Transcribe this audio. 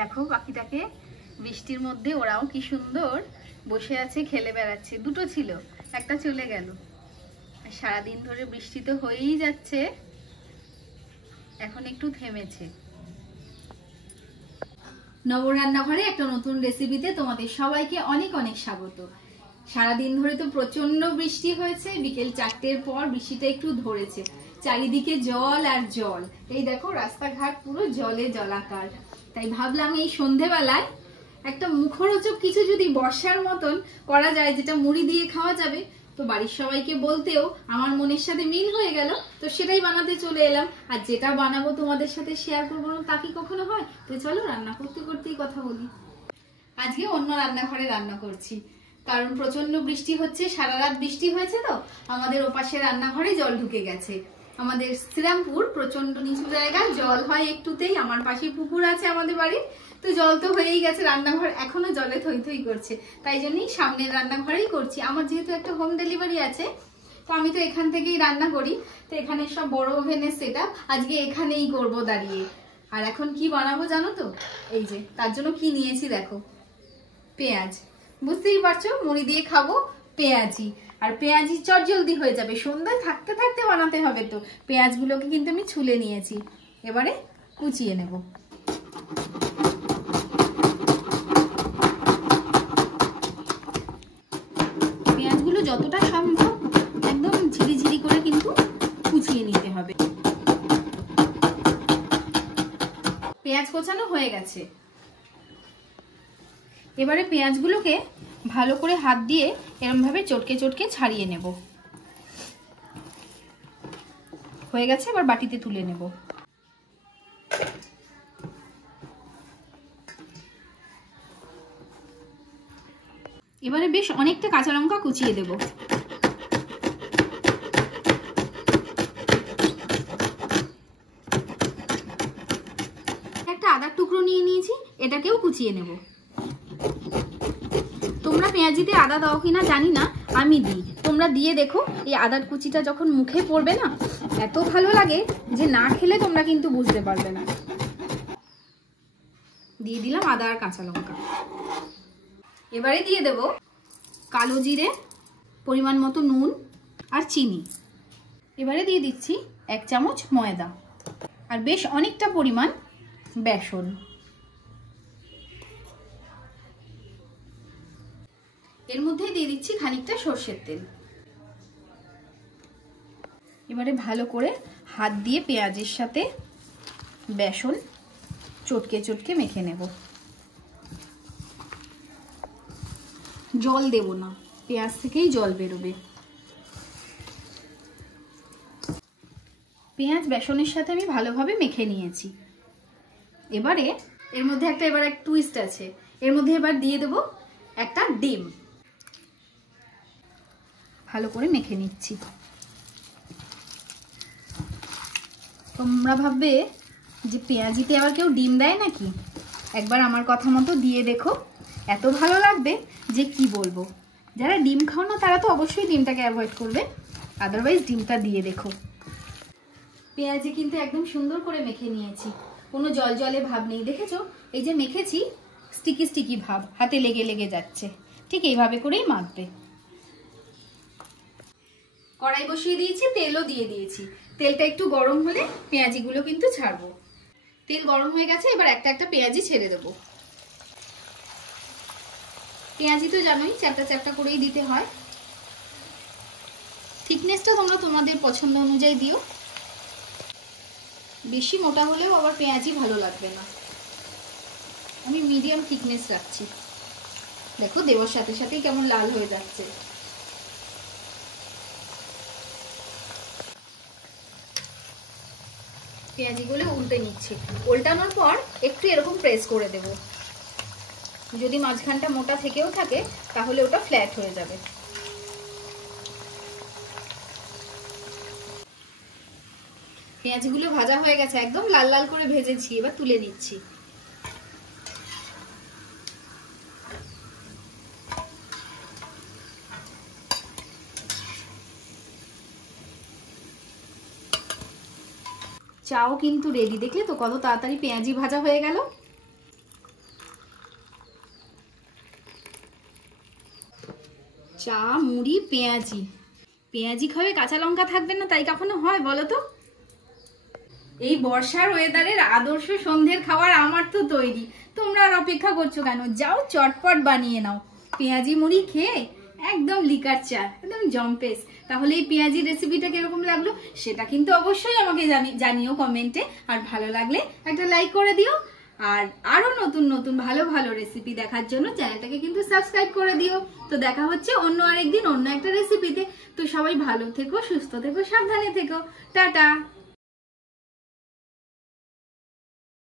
দেখো পাখিটাকে, বৃষ্টির মধ্যে ওরাও কি সুন্দর বসে আছে, খেলে বেড়াচ্ছে। দুটো ছিল, একটা চলে গেল। সারাদিন ধরে বৃষ্টি তো হয়েই যাচ্ছে, এখন একটু থেমেছে। নব রান্নাঘরে একটা নতুন রেসিপিতে তোমাদের সবাইকে অনেক অনেক স্বাগত। সারাদিন ধরে তো প্রচন্ড বৃষ্টি হয়েছে, বিকেল 4টের পর বৃষ্টিটা একটু ধরেছে। চারিদিকে জল আর জল, এই দেখো রাস্তাঘাট পুরো জলে জলাকার। তাই ভাবলাম এই সন্ধেবেলায় একটা মুখরোচক কিছু যদি বর্ষার মতন করা যায়, যেটা মুড়ি দিয়ে খাওয়া যাবে, তো বাড়ির সবাইকে বলতেও আমার মনের সাথে মিল হয়ে গেল, তো সেটাই বানাতে চলে এলাম। আর যেটা বানাবো তোমাদের সাথে শেয়ার করবো না তা কি কখনো হয়? তো চলো রান্না করতে করতেই কথা বলি। আজকে অন্য রান্নাঘরে রান্না করছি, কারণ প্রচন্ড বৃষ্টি হচ্ছে, সারা রাত বৃষ্টি হয়েছে, তো আমাদের ওপাশে রান্নাঘরে জল ঢুকে গেছে। আমাদের শ্রীরামপুর প্রচন্ড নিচু জায়গা, জল হয় একটুতেই। আমার পাশে পুকুর আছে আমাদের বাড়ির, তো জল তো হয়েই গেছে, রান্নাঘর এখনো জলে থই থই করছে। তাই জন্যই সামনের রান্নাঘরেই করছি। আমার যেহেতু একটা হোম ডেলিভারি আছে, তো আমি তো এখান থেকেই রান্না করি। তো এখানে সব বড় ওভেনের সেটআপ, আজকে এখানেই করব দাঁড়িয়ে। আর এখন কি বানাবো জানো তো? এই যে তার জন্য কি নিয়েছি দেখো, পেঁয়াজ। বুঝতেই পারছো, মুড়ি দিয়ে খাবো, পেঁয়াজি। আর পেঁয়াজি চটজলদি হয়ে যাবে, সন্ধ্যায় থাকতে থাকতে বানাতে হবে। তো পেঁয়াজগুলোকে কিন্তু আমি ছুলে নিয়েছি, এবারে কুচিয়ে নেব। পেঁয়াজগুলো যতটা সম্ভব একদম ঝিরিঝিরি করে কিন্তু কুচিয়ে নিতে হবে। পেঁয়াজ কোচানো হয়ে গেছে, এবারে পেঁয়াজগুলোকে ভালো করে হাত দিয়ে এরকম ভাবে চটকে চটকে ছাড়িয়ে নেব। হয়ে গেছে, এবার বাটিতে তুলে নেব। এবারে বেশ অনেকটা কাঁচা লঙ্কা কুচিয়ে দেব। একটা আদার টুকরো নিয়ে নিয়েছি, এটাকেও কুচিয়ে নেব। তোমরা পেঁয়াজিতে আদা দাও কিনা জানি না, আমি দিই, তোমরা দিয়ে দেখো। এই আদার কুচিটা যখন মুখে পড়বে না, এত ভালো লাগে যে না খেলে তোমরা কিন্তু বুঝতে পারবে না। দিয়ে দিলাম আদা আর কাঁচা লঙ্কা। এবারে দিয়ে দেব কালো জিরে, পরিমাণ মতো নুন আর চিনি। এবারে দিয়ে দিচ্ছি 1 চামচ ময়দা আর বেশ অনেকটা পরিমাণ বেসন। এর মধ্যে দিয়ে দিচ্ছি খানিকটা সরষের তেল। এবারে ভালো করে হাত দিয়ে পেঁয়াজের সাথে বেসন চটকে চটকে মেখে নেব। জল দেব না, পেঁয়াজ থেকেই জল বেরোবে। পেঁয়াজ বেসনের সাথে আমি ভালোভাবে মেখে নিয়েছি। এবারে এর মধ্যে একটা টুইস্ট আছে, এর মধ্যে এবার দিয়ে দেব একটা ডিম। ভালো করে মেখে নিচ্ছি। তোমরা ভাববে যে পেঁয়াজিতে আবার কেউ ডিম দেয় নাকি? একবার আমার কথা মতো দিয়ে দেখো, এত ভালো লাগবে যে কি বলবো। যারা ডিম খাও না তারা তো অবশ্যই ডিমটাকে অ্যাভয়েড করবে, আদারওয়াইজ ডিমটা দিয়ে দেখো। পেঁয়াজি কিন্তু একদম সুন্দর করে মেখে নিয়েছি, কোনো জল জলে ভাব নেই। দেখেছো, এই যে মেখেছি, স্টিকি স্টিকি ভাব, হাতে লেগে লেগে যাচ্ছে। ঠিক এইভাবে করেই মাখবে। কড়াই বসিয়ে দিয়েছি, তেলও দিয়ে দিয়েছি। তেলটা একটু গরম হলে পেঁয়াজিগুলো কিন্তু ছাড়বো। তেল গরম হয়ে গেছে, এবার একটা একটা পেঁয়াজি ছেড়ে দেবো। পেঁয়াজি তো জানোই চ্যাপটা চ্যাপটা করেই দিতে হয়। থিকনেসটা তোমরা তোমাদের পছন্দ অনুযায়ী দিও, বেশি মোটা হলেও আবার পেঁয়াজি ভালো লাগবে না। আমি মিডিয়াম থিকনেস রাখছি। দেখো দেওয়ার সাথে সাথেই কেমন লাল হয়ে যাচ্ছে। পেঁয়াজিগুলো উল্টে নিচ্ছি। উল্টানোর পর একটু এরকম প্রেস করে দেব। যদি মাঝখানটা মোটা থেকেও থাকে তাহলে ওটা ফ্ল্যাট হয়ে যাবে। পেঁয়াজগুলো ভাজা হয়ে গেছে, একদম লাল লাল করে ভেজেছি। এবার তুলে নিচ্ছি। চাও কিন্তু রেডি। দেখলে তো কত তাড়াতাড়ি পেঁয়াজি ভাজা হয়ে গেল। চা, মুড়ি, পেঁয়াজি। পেঁয়াজি খাবে, কাঁচা লঙ্কা থাকবে না, তাই কখনো হয় বলো তো? এই বর্ষার ওয়েদারের আদর্শ সন্ধ্যের খাবার আমার তো তৈরি। তোমরা আর অপেক্ষা করছো কেন? যাও চটপট বানিয়ে নাও। পেঁয়াজি মুড়ি খেয়ে একদম লিকার চা, একদম জম্পেস। তাহলে এই পেঁয়াজির রেসিপিটা কিরকম লাগলো সেটা কিন্তু অবশ্যই আমাকে জানিও কমেন্টে। আর ভালো লাগলে একটা লাইক করে দিও। আর আরো নতুন নতুন ভালো ভালো রেসিপি দেখার জন্য চ্যানেলটাকে কিন্তু সাবস্ক্রাইব করে দিও। তো দেখা হচ্ছে অন্য আরেকদিন অন্য একটা রেসিপিতে। তো সবাই ভালো থেকো, সুস্থ থেকো, সাবধানে থেকো। টাটা।